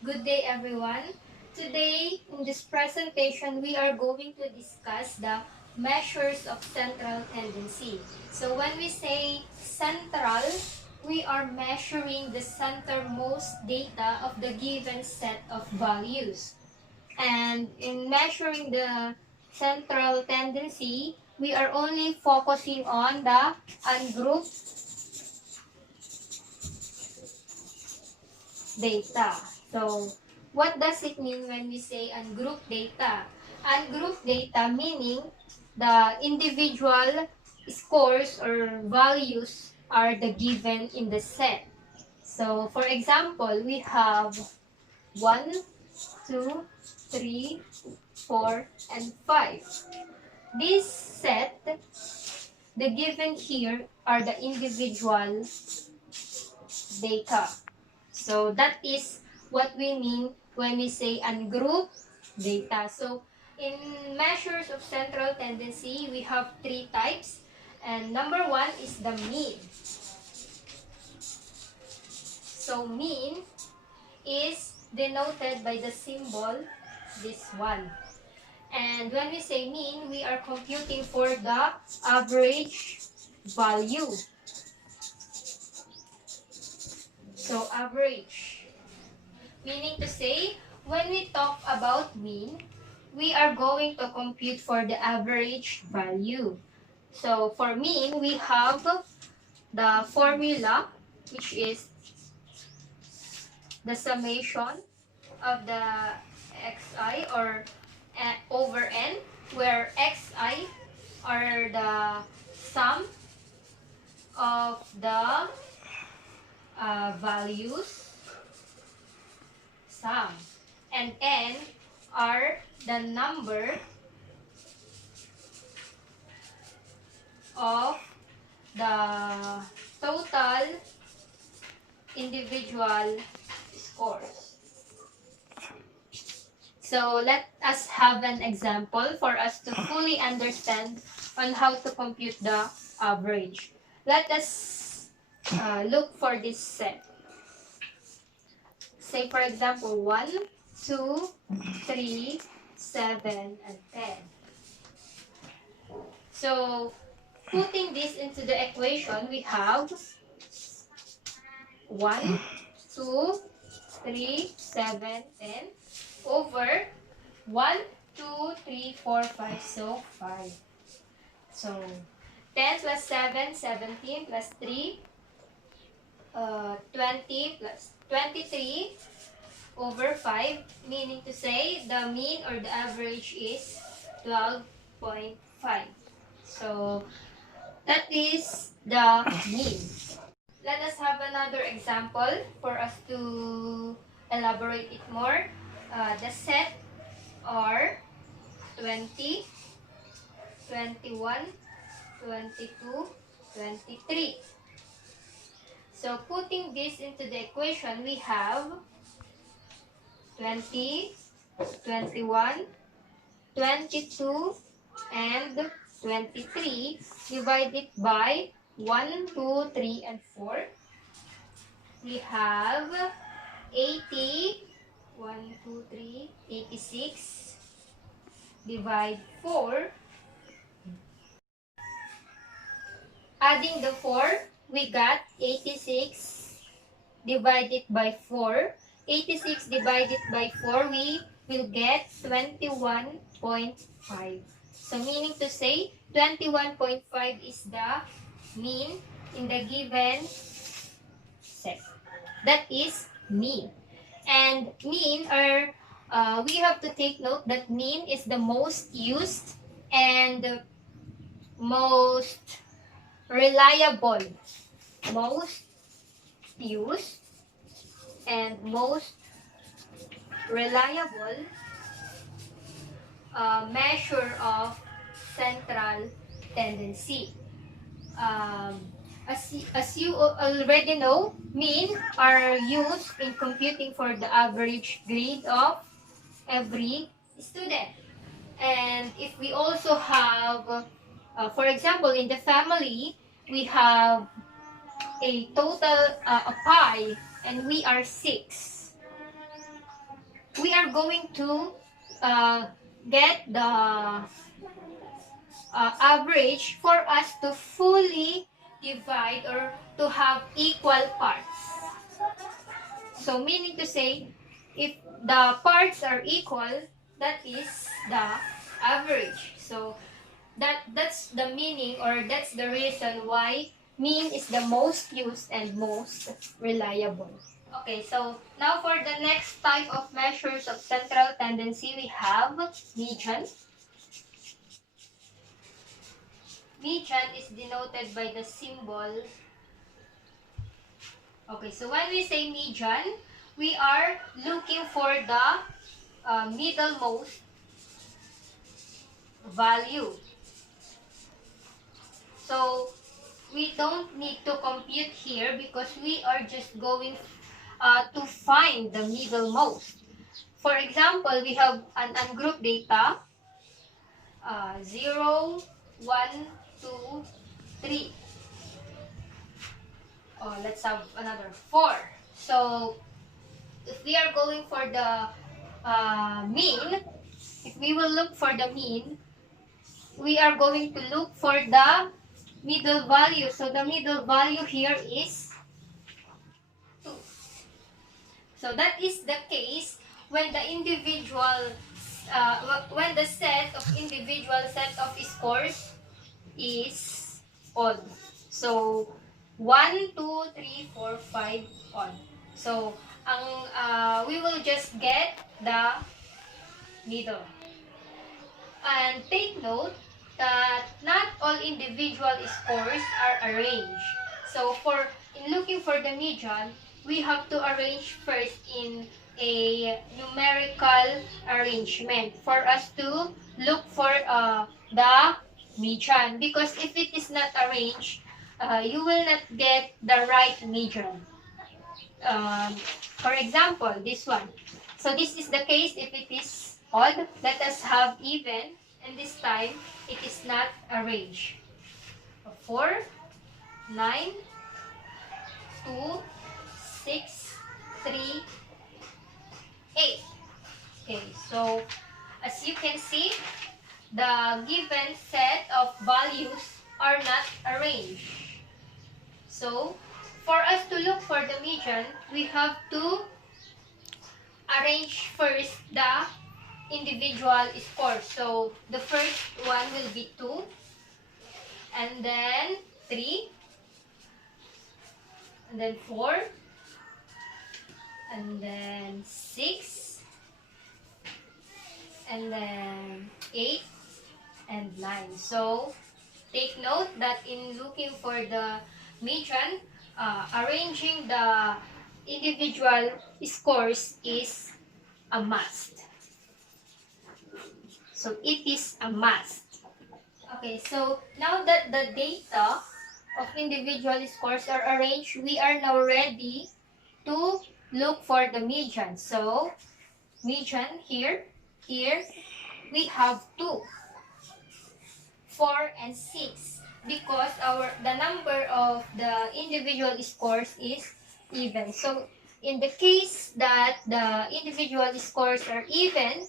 Good day, everyone. Today, in this presentation, we are going to discuss the measures of central tendency. So when we say central, we are measuring the centermost data of the given set of values. And in measuring the central tendency, we are only focusing on the ungrouped data. So, what does it mean when we say ungrouped data? Ungrouped data meaning the individual scores or values are the given in the set. So, for example, we have 1, 2, 3, 4, and 5. This set, the given here are the individual data. So that is what we mean when we say ungrouped data. So in measures of central tendency, we have three types. And number one is the mean. So mean is denoted by the symbol, this one. And when we say mean, we are computing for the average value. So average. Meaning to say, when we talk about mean, we are going to compute for the average value. So for mean, we have the formula, which is the summation of the xi or over n, where xi are the sum of the values, sum, and n are the number of the total individual scores. So let us have an example for us to fully understand on how to compute the average. Let us look for this set. Say for example 1, 2, 3, 7, and 10. So putting this into the equation, we have 1, 2, 3, 7, 10 over 1, 2, 3, 4, 5. So 5. So 10 plus 7, 17 plus 3, 20 plus 23 over 5, meaning to say the mean or the average is 12.5. So that is the mean. Let us have another example for us to elaborate it more. The set are 20, 21, 22, 23. So putting this into the equation, we have 20, 21, 22, and 23 divided by 1, 2, 3, and 4. We have 80, 1, 2, 3, 86, divide 4. Adding the 4, we got 86 divided by 4. 86 divided by 4, we will get 21.5. So meaning to say, 21.5 is the mean in the given set. That is mean. And mean are, we have to take note that mean is the most used and most reliable, most used and most reliable measure of central tendency. As you already know, mean are used in computing for the average grade of every student. And if we also have, for example, in the family, we have a total, a pie, and we are 6. we are going to get the average for us to fully divide or to have equal parts. So meaning to say, if the parts are equal, that is the average. So that's the meaning, or that's the reason why mean is the most used and most reliable. Okay, so now for the next type of measures of central tendency, we have median. Median is denoted by the symbol. Okay, so when we say median, we are looking for the middlemost value. So we don't need to compute here because we are just going to find the middlemost. For example, we have an ungrouped data, 0, 1, 2, 3. Oh, let's have another 4. So if we are going for the mean, if we will look for the mean, we are going to look for the middle value. So the middle value here is 2. So that is the case when the individual, when the set of individual set of scores is odd. So 1, 2, 3, 4, 5 odd. So we will just get the middle. And take note that not all individual scores are arranged. So in looking for the median, we have to arrange first in a numerical arrangement for us to look for the median. Because if it is not arranged, you will not get the right median. For example, this one. So this is the case if it is odd. Let us have even, and this time it is not arranged. 4, 9, 2, 6, 3, 8. Okay, so as you can see, the given set of values are not arranged. So for us to look for the median, we have to arrange first the individual scores. So the first one will be 2, and then 3, and then 4, and then 6, and then 8, and 9. So take note that in looking for the median, arranging the individual scores is a must. So it is a must. Okay, so now that the data of individual scores are arranged, we are now ready to look for the median. So median here, we have 2, 4, and 6 because the number of the individual scores is even. So in the case that the individual scores are even,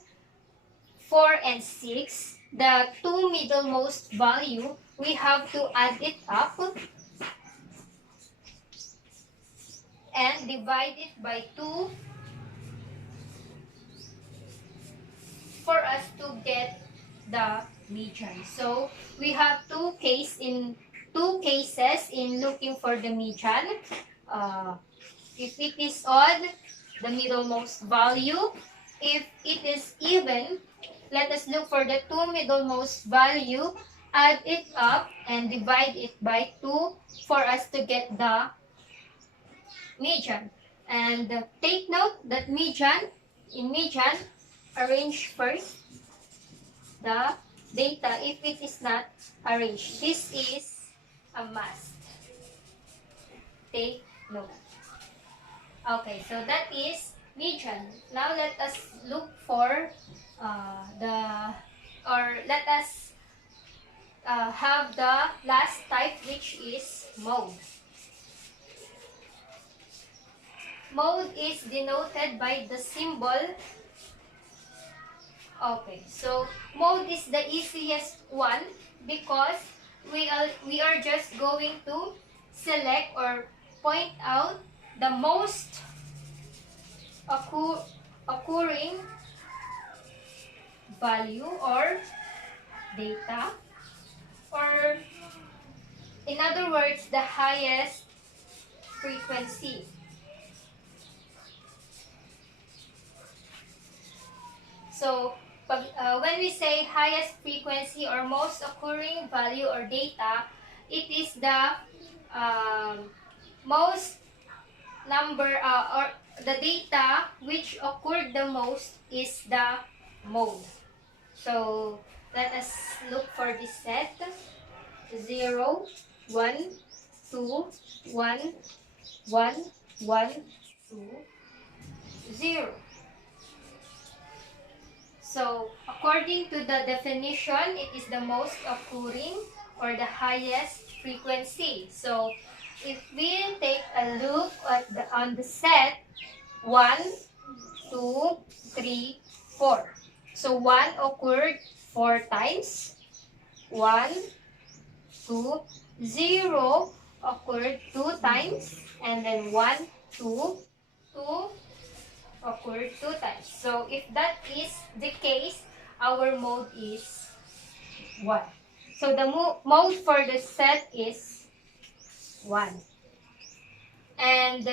4 and 6, the two middlemost value, we have to add it up and divide it by 2 for us to get the median. So we have two cases in looking for the median. If it is odd, the middlemost value. If it is even, let us look for the two middlemost value, add it up, and divide it by 2 for us to get the median. And take note that in median, arrange first the data if it is not arranged. This is a must. Take note. Okay, so that is median. Now let us look for let us have the last type, which is mode. Mode is denoted by the symbol. Okay, so mode is the easiest one because we are just going to select or point out the most occurring value or data, or in other words, the highest frequency. So, when we say highest frequency or most occurring value or data, it is the most number or the data which occurred the most is the mode. So, let us look for this set. 0, 1, 2, 1, 1, 1, 2, 0. So, according to the definition, it is the most occurring or the highest frequency. So, if we take a look at on the set, 1, 2, 3, 4. So, 1 occurred 4 times. 1, 2, 0 occurred 2 times. And then 1, 2, 2 occurred 2 times. So, if that is the case, our mode is 1. So, the mode for the set is 1. And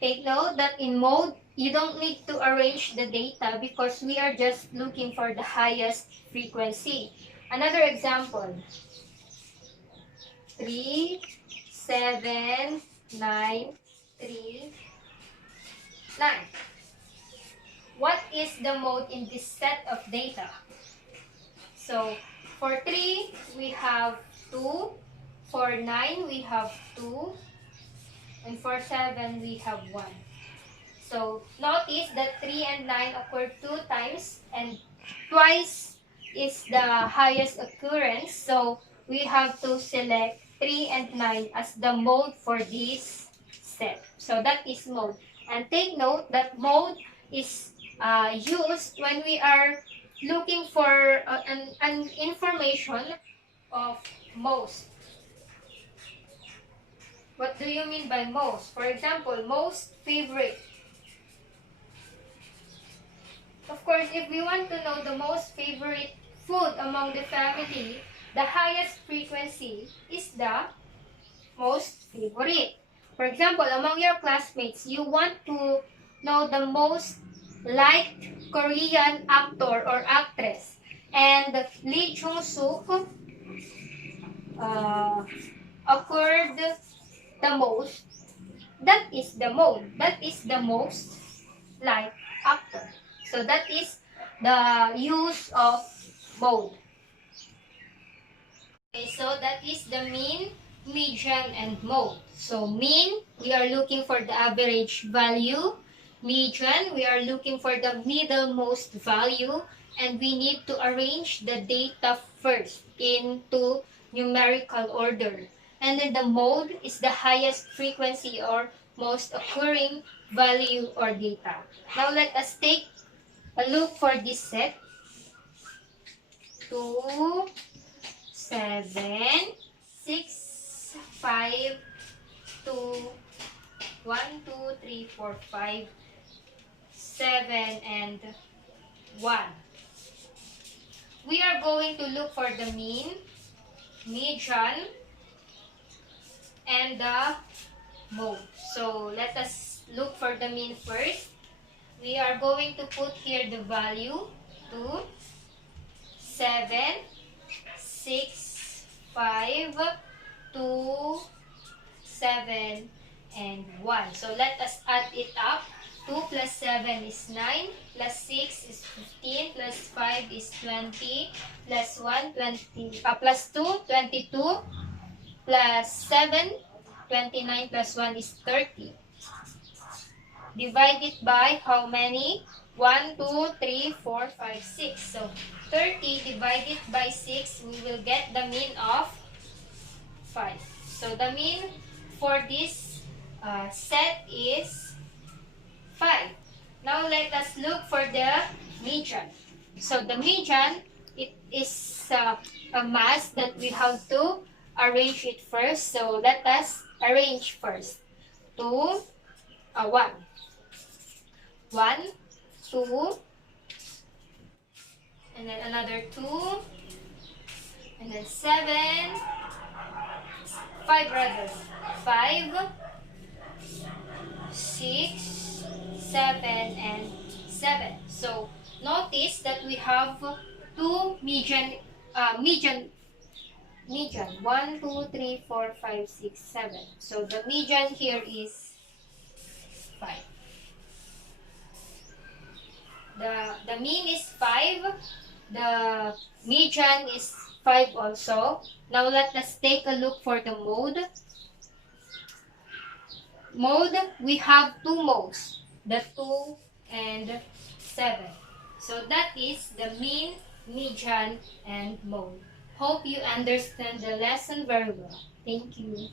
take note that in mode, you don't need to arrange the data because we are just looking for the highest frequency. Another example, 3, 7, 9, 3, 9. What is the mode in this set of data? So, for 3, we have 2. For 9, we have 2. And for 7, we have 1. So, notice that 3 and 9 occur 2 times and twice is the highest occurrence. So, we have to select 3 and 9 as the mode for this set. So, that is mode. And take note that mode is used when we are looking for an information of most. What do you mean by most? For example, most favorite. Of course, if we want to know the most favorite food among the family, the highest frequency is the most favorite. For example, among your classmates, you want to know the most liked Korean actor or actress. And Lee Chung-suk occurred the most. That is the mode. That is the most liked actor. So that is the use of mode. Okay, so that is the mean, median, and mode. So mean, we are looking for the average value. Median, we are looking for the middlemost value. And we need to arrange the data first into numerical order. And then the mode is the highest frequency or most occurring value or data. Now let us take a look for this set. 2, 7, 6, 5, 2, 1, 2, 3, 4, 5, 7, and 1. We are going to look for the mean, median, and the mode. So, let us look for the mean first. We are going to put here the value 2, 7, 6, 5, 2, 7, and 1. So let us add it up. 2 plus 7 is 9, plus 6 is 15, plus 5 is 20, plus 1, plus 2, 22, plus 7, 29, plus 1 is 30. Divide it by how many? 1, 2, 3, 4, 5, 6. So 30 divided by 6, we will get the mean of 5. So the mean for this set is 5. Now let us look for the median. So the median, it is a mass that we have to arrange it first. So let us arrange first. 2, 1. 1, 2, and then another 2, and then 7, 5 rather. 5, 6, 7, and 7. So notice that we have two median 1, 2, 3, 4, 5, 6, 7. So the median here is 5. The mean is 5. The median is 5 also. Now let us take a look for the mode. Mode, we have two modes, the 2 and 7. So that is the mean, median, and mode. Hope you understand the lesson very well. Thank you.